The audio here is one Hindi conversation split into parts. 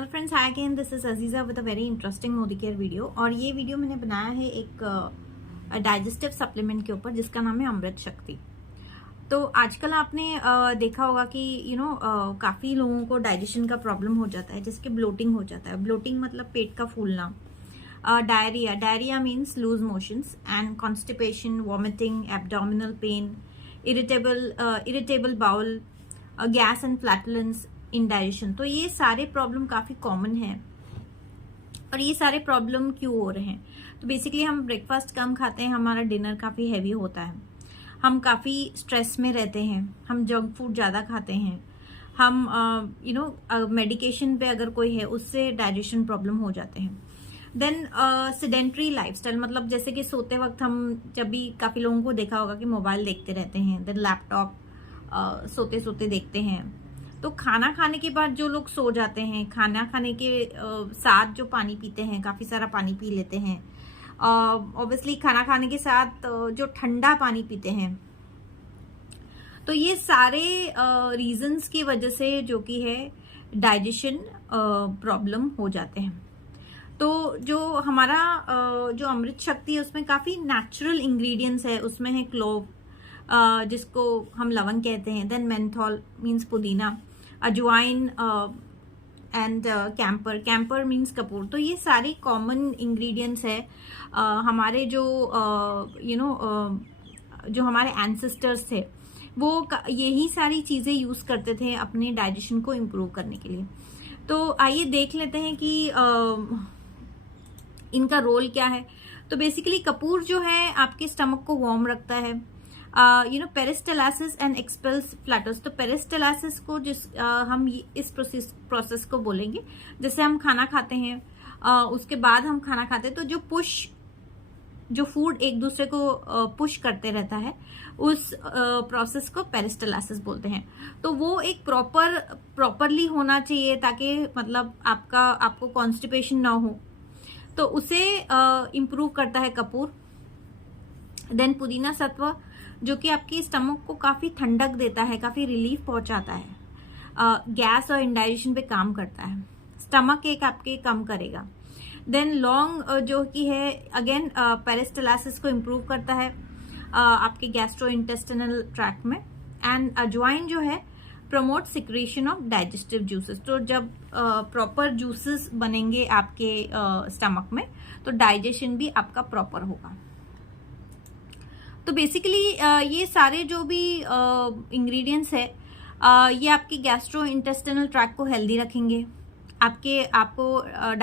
Hello friends, hi again, this is Aziza with a very interesting Modi care video. और ये वीडियो मैंने बनाया है एक डाइजेस्टिव सप्लीमेंट के ऊपर जिसका नाम है अमृत शक्ति। तो आजकल आपने देखा होगा कि काफ़ी लोगों को डाइजेशन का प्रॉब्लम हो जाता है, जिसके ब्लोटिंग हो जाता है। ब्लोटिंग मतलब पेट का फूलना। Diarrhoea means loose motions and constipation, vomiting, abdominal pain, irritable bowel, gas and flatulence, indigestion. तो ये सारे प्रॉब्लम काफ़ी कॉमन है। और ये सारे प्रॉब्लम क्यों हो रहे हैं? तो बेसिकली हम ब्रेकफास्ट कम खाते हैं, हमारा डिनर काफ़ी हैवी होता है, हम काफ़ी स्ट्रेस में रहते हैं, हम जंक फूड ज़्यादा खाते हैं, हम मेडिकेशन पे अगर कोई है उससे डाइजेशन प्रॉब्लम हो जाते हैं। देन सेडेंट्री लाइफस्टाइल, मतलब जैसे कि सोते वक्त हम जब भी काफ़ी लोगों को देखा होगा कि मोबाइल देखते रहते हैं, देन लैपटॉप सोते सोते देखते हैं। तो खाना खाने के बाद जो लोग सो जाते हैं, खाना खाने के साथ जो पानी पीते हैं, काफ़ी सारा पानी पी लेते हैं, ऑब्वियसली खाना खाने के साथ जो ठंडा पानी पीते हैं, तो ये सारे रीजंस की वजह से जो कि है डाइजेशन प्रॉब्लम हो जाते हैं। तो जो हमारा जो अमृत शक्ति है उसमें काफ़ी नेचुरल इंग्रेडिएंट्स है। उसमें है क्लोव, जिसको हम लवंग कहते हैं, देन मेंथॉल मीन्स पुदीना, अजवाइन एंड कैंपर मीन्स कपूर। तो ये सारी कॉमन इंग्रेडिएंट्स है। हमारे जो जो हमारे एंसेस्टर्स थे वो यही सारी चीज़ें यूज़ करते थे अपने डाइजेशन को इम्प्रूव करने के लिए। तो आइए देख लेते हैं कि इनका रोल क्या है। तो बेसिकली कपूर जो है आपके स्टमक को वार्म रखता है। Peristalsis and expels flats. तो पेरिस्टालसिस को हम इस प्रोसेस को बोलेंगे। जैसे हम खाना खाते हैं, उसके बाद हम खाना खाते हैं तो जो फूड एक दूसरे को पुश करते रहता है, उस प्रोसेस को पेरिस्टालसिस बोलते हैं। तो वो एक प्रॉपरली होना चाहिए ताकि मतलब आपको कॉन्स्टिपेशन ना हो, तो उसे इम्प्रूव करता है कपूर। देन पुदीना सत्व, जो कि आपकी स्टमक को काफ़ी ठंडक देता है, काफ़ी रिलीफ पहुंचाता है, गैस और इंडाइजेशन पे काम करता है, स्टमक एक आपके कम करेगा। देन लौंग जो कि है अगेन पेरिस्टालसिस को इम्प्रूव करता है आपके गैस्ट्रो इंटेस्टिनल ट्रैक्ट में। एंड अजवाइन जो है promote secretion of digestive juices. तो जब प्रॉपर जूसेस बनेंगे आपके स्टमक में तो डाइजेशन भी आपका प्रॉपर होगा। तो बेसिकली ये सारे जो भी इंग्रेडिएंट्स है ये आपके गैस्ट्रो इंटेस्टिनल ट्रैक्ट को हेल्दी रखेंगे, आपके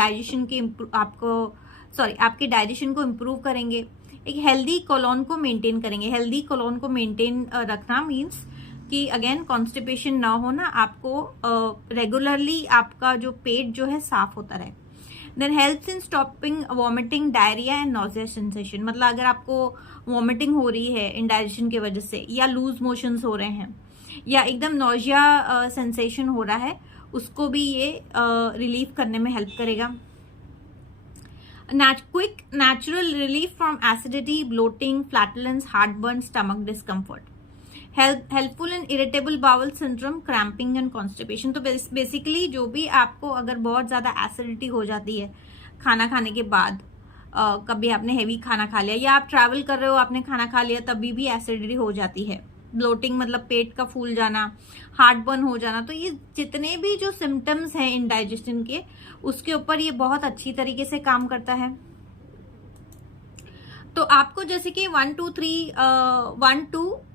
डाइजेशन को इम्प्रूव करेंगे, एक हेल्दी कोलोन को मेंटेन करेंगे। हेल्दी कोलोन को मेंटेन रखना मीन्स कि अगेन कॉन्स्टिपेशन ना होना, आपको रेगुलरली आपका जो पेट जो है साफ होता रहे। Then helps in stopping vomiting, diarrhoea and nausea sensation. मतलब अगर आपको वॉमिटिंग हो रही है इंडाइजेशन की वजह से, या लूज मोशंस हो रहे हैं, या एकदम नॉजिया सेंसेशन हो रहा है, उसको भी ये रिलीफ करने में हेल्प करेगा। Quick natural relief from acidity, bloating, flatulence, heartburn, stomach discomfort. Helpful in irritable bowel syndrome, cramping and constipation. तो बेसिकली जो भी आपको अगर बहुत ज़्यादा एसिडिटी हो जाती है खाना खाने के बाद, कभी आपने हेवी खाना खा लिया या आप ट्रैवल कर रहे हो, आपने खाना खा लिया, तभी भी एसिडिटी हो जाती है। ब्लोटिंग मतलब पेट का फूल जाना, हार्ट बर्न हो जाना। तो ये जितने भी जो सिम्टम्स हैं इंडाइजेशन के, उसके ऊपर ये बहुत अच्छी तरीके से काम करता है। तो आपको जैसे कि 1 to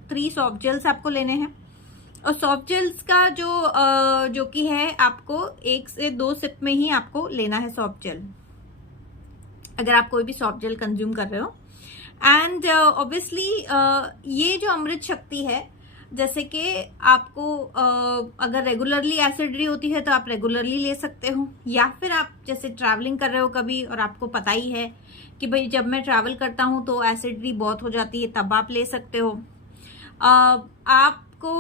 3 सॉफ्ट जेल्स आपको लेने हैं। और सॉफ्ट जेल्स का जो कि है आपको 1 से 2 सिप में ही आपको लेना है सॉफ्ट जेल, अगर आप कोई भी सॉफ्ट जेल कंज्यूम कर रहे हो। एंड ऑब्वियसली ये जो अमृत शक्ति है, जैसे कि आपको अगर रेगुलरली एसिडिटी होती है तो आप रेगुलरली ले सकते हो, या फिर आप जैसे ट्रैवलिंग कर रहे हो कभी और आपको पता ही है कि भाई जब मैं ट्रैवल करता हूँ तो एसिडिटी बहुत हो जाती है, तब आप ले सकते हो। आपको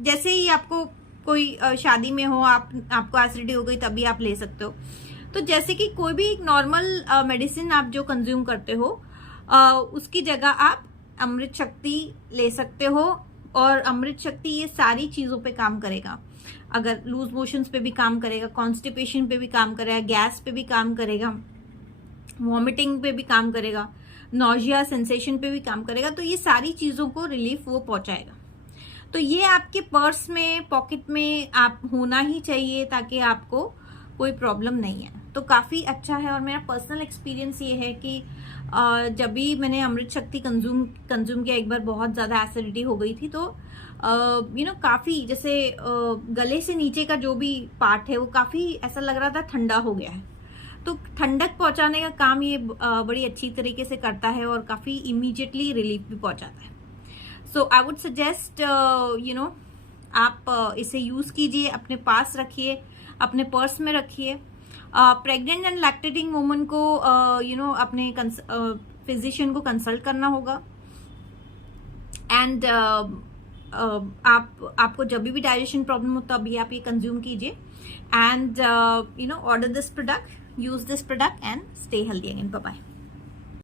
जैसे ही आपको कोई शादी में हो, आपको एसिडिटी हो गई, तभी आप ले सकते हो। तो जैसे कि कोई भी एक नॉर्मल मेडिसिन आप जो कंज्यूम करते हो, उसकी जगह आप अमृत शक्ति ले सकते हो। और अमृत शक्ति ये सारी चीज़ों पे काम करेगा। अगर लूज मोशंस पे भी काम करेगा, कॉन्स्टिपेशन पे भी काम करेगा, गैस पे भी काम करेगा, वॉमिटिंग पे भी काम करेगा, नॉजिया सेंसेशन पे भी काम करेगा। तो ये सारी चीजों को रिलीफ वो पहुंचाएगा। तो ये आपके पर्स में, पॉकेट में आप होना ही चाहिए ताकि आपको कोई प्रॉब्लम नहीं है। तो काफी अच्छा है। और मेरा पर्सनल एक्सपीरियंस ये है कि जब भी मैंने अमृत शक्ति कंज्यूम किया, एक बार बहुत ज्यादा एसिडिटी हो गई थी, तो काफी जैसे गले से नीचे का जो भी पार्ट है वो काफी ऐसा लग रहा था ठंडा हो गया है। तो ठंडक पहुंचाने का काम ये बड़ी अच्छी तरीके से करता है और काफी इमीडिएटली रिलीफ भी पहुंचाता है। सो आई वुड सजेस्ट आप इसे यूज कीजिए, अपने पास रखिए, अपने पर्स में रखिए। प्रेग्नेंट एंड लैक्टेटिंग वुमन को अपने फिजिशियन को कंसल्ट करना होगा। एंड आपको जब भी डाइजेशन प्रॉब्लम हो तभी आप ये कंज्यूम कीजिए। And order this product, use this product and stay healthy again. Bye bye.